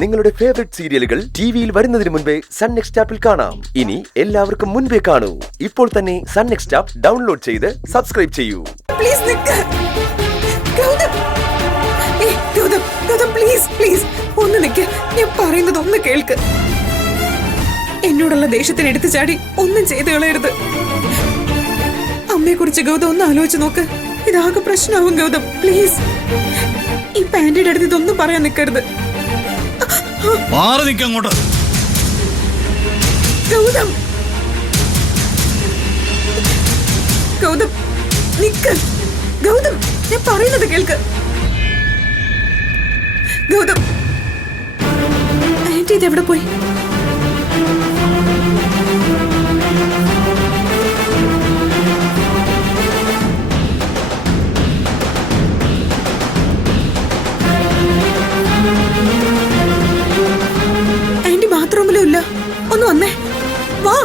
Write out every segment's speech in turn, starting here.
നിങ്ങളുടെ ഫേവറേറ്റ് സീരിയലുകൾ ടിവിയിൽ വരുന്നതിന് മുൻപേ സൺ നെക്സ്റ്റ് ആപ്പിൽ കാണാം. ഇനി എല്ലാവർക്കും മുൻപേ കാണൂ. ഇപ്പോൾ തന്നെ സൺ നെക്സ്റ്റ് ആപ്പ് ഡൗൺലോഡ് ചെയ്ത് സബ്സ്ക്രൈബ് ചെയ്യൂ. ഞാൻ പറയുന്നത് ഒന്ന് കേൾക്ക്. എന്നോടുള്ള ദേഷ്യത്തിന് എടുത്തു ചാടി ഒന്നും ചെയ്തു കളയരുത്. അമ്മയെ കുറിച്ച് ഗൗതം ഒന്ന് ആലോചിച്ച് നോക്ക്. ഇതാകെ പ്രശ്നമാവും ഗൗതം. പ്ലീസ് ഈ പാന്റിയുടെ അടുത്ത് ഇതൊന്നും പറയാൻ നിൽക്കരുത്. ഗൗതം ഗൗതം നിക്ക്. ഗൗതം ഞാൻ പറയുന്നത് കേൾക്ക്. ഗൗതം ആന്റി ഇതെവിടെ പോയി? ആന്റി ബാത്റൂമിലും ഇല്ല. ഒന്ന് വന്നേ, വാ.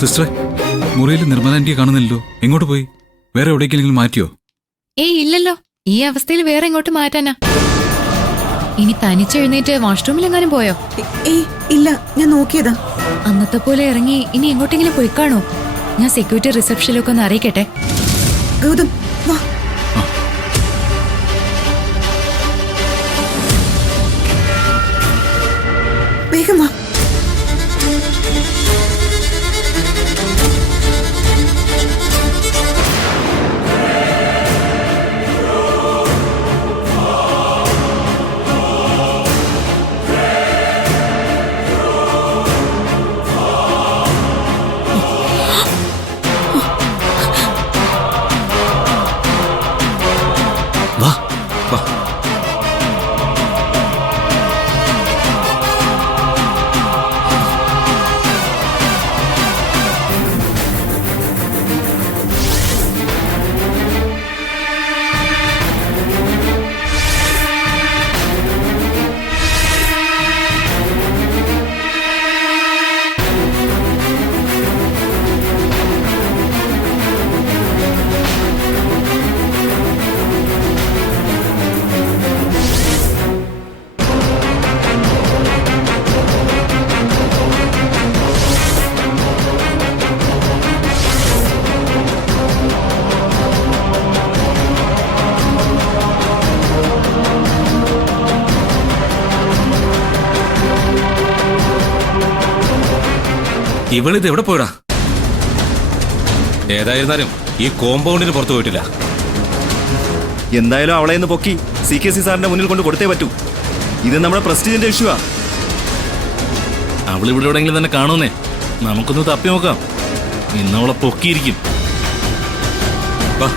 സിസ്റ്ററെ, മുറിയിൽ നിർമ്മല ആന്റിയെ കാണുന്നില്ലല്ലോ. എങ്ങോട്ട് പോയി? വേറെ എവിടേക്കെങ്കിലും മാറ്റിയോ? ഏയ് ഇല്ലല്ലോ. ഈ അവസ്ഥയിൽ വേറെ എങ്ങോട്ട് മാറ്റാനാ? ഇനി തനിച്ചെഴുന്നേറ്റ് വാഷ്റൂമിലെങ്ങാനും പോയോ? ഏയ് ഇല്ല, ഞാൻ നോക്കിയതാ. അന്നത്തെ പോലെ ഇറങ്ങി ഇനി എങ്ങോട്ടെങ്കിലും പോയി കാണോ? ഞാൻ സെക്യൂരിറ്റി റിസപ്ഷനിലൊക്കെ ഒന്ന് അറിയിക്കട്ടെ. ഗൗതം വാ. വേഗം വാ. ഇവളിത് എവിടെ പോയടാ? ഏതായിരുന്നാലും ഈ കോമ്പൗണ്ടിന് പുറത്തു പോയിട്ടില്ല. എന്തായാലും അവളെ ഒന്ന് പൊക്കി CKC സാറിന്റെ മുന്നിൽ കൊണ്ട് കൊടുത്തേ പറ്റൂ. ഇത് നമ്മുടെ പ്രസ്റ്റീജിന്റെ ഇഷ്യൂവാ. അവളിവിടെ എവിടെയെങ്കിലും തന്നെ കാണുന്നേ. നമുക്കൊന്ന് തപ്പി നോക്കാം. ഇന്ന് അവളെ പൊക്കിയിരിക്കും. വാ.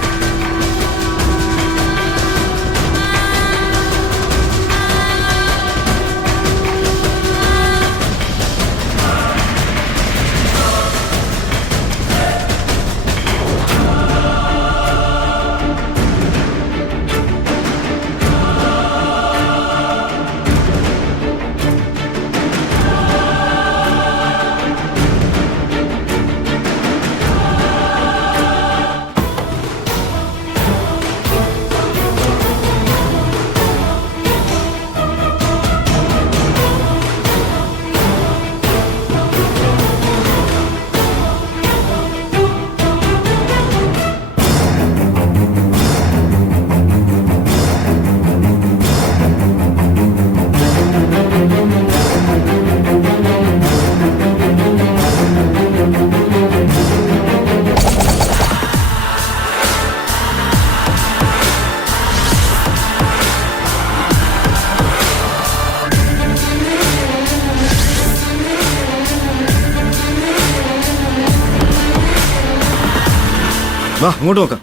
വാ അങ്ങോട്ട് നോക്കാം.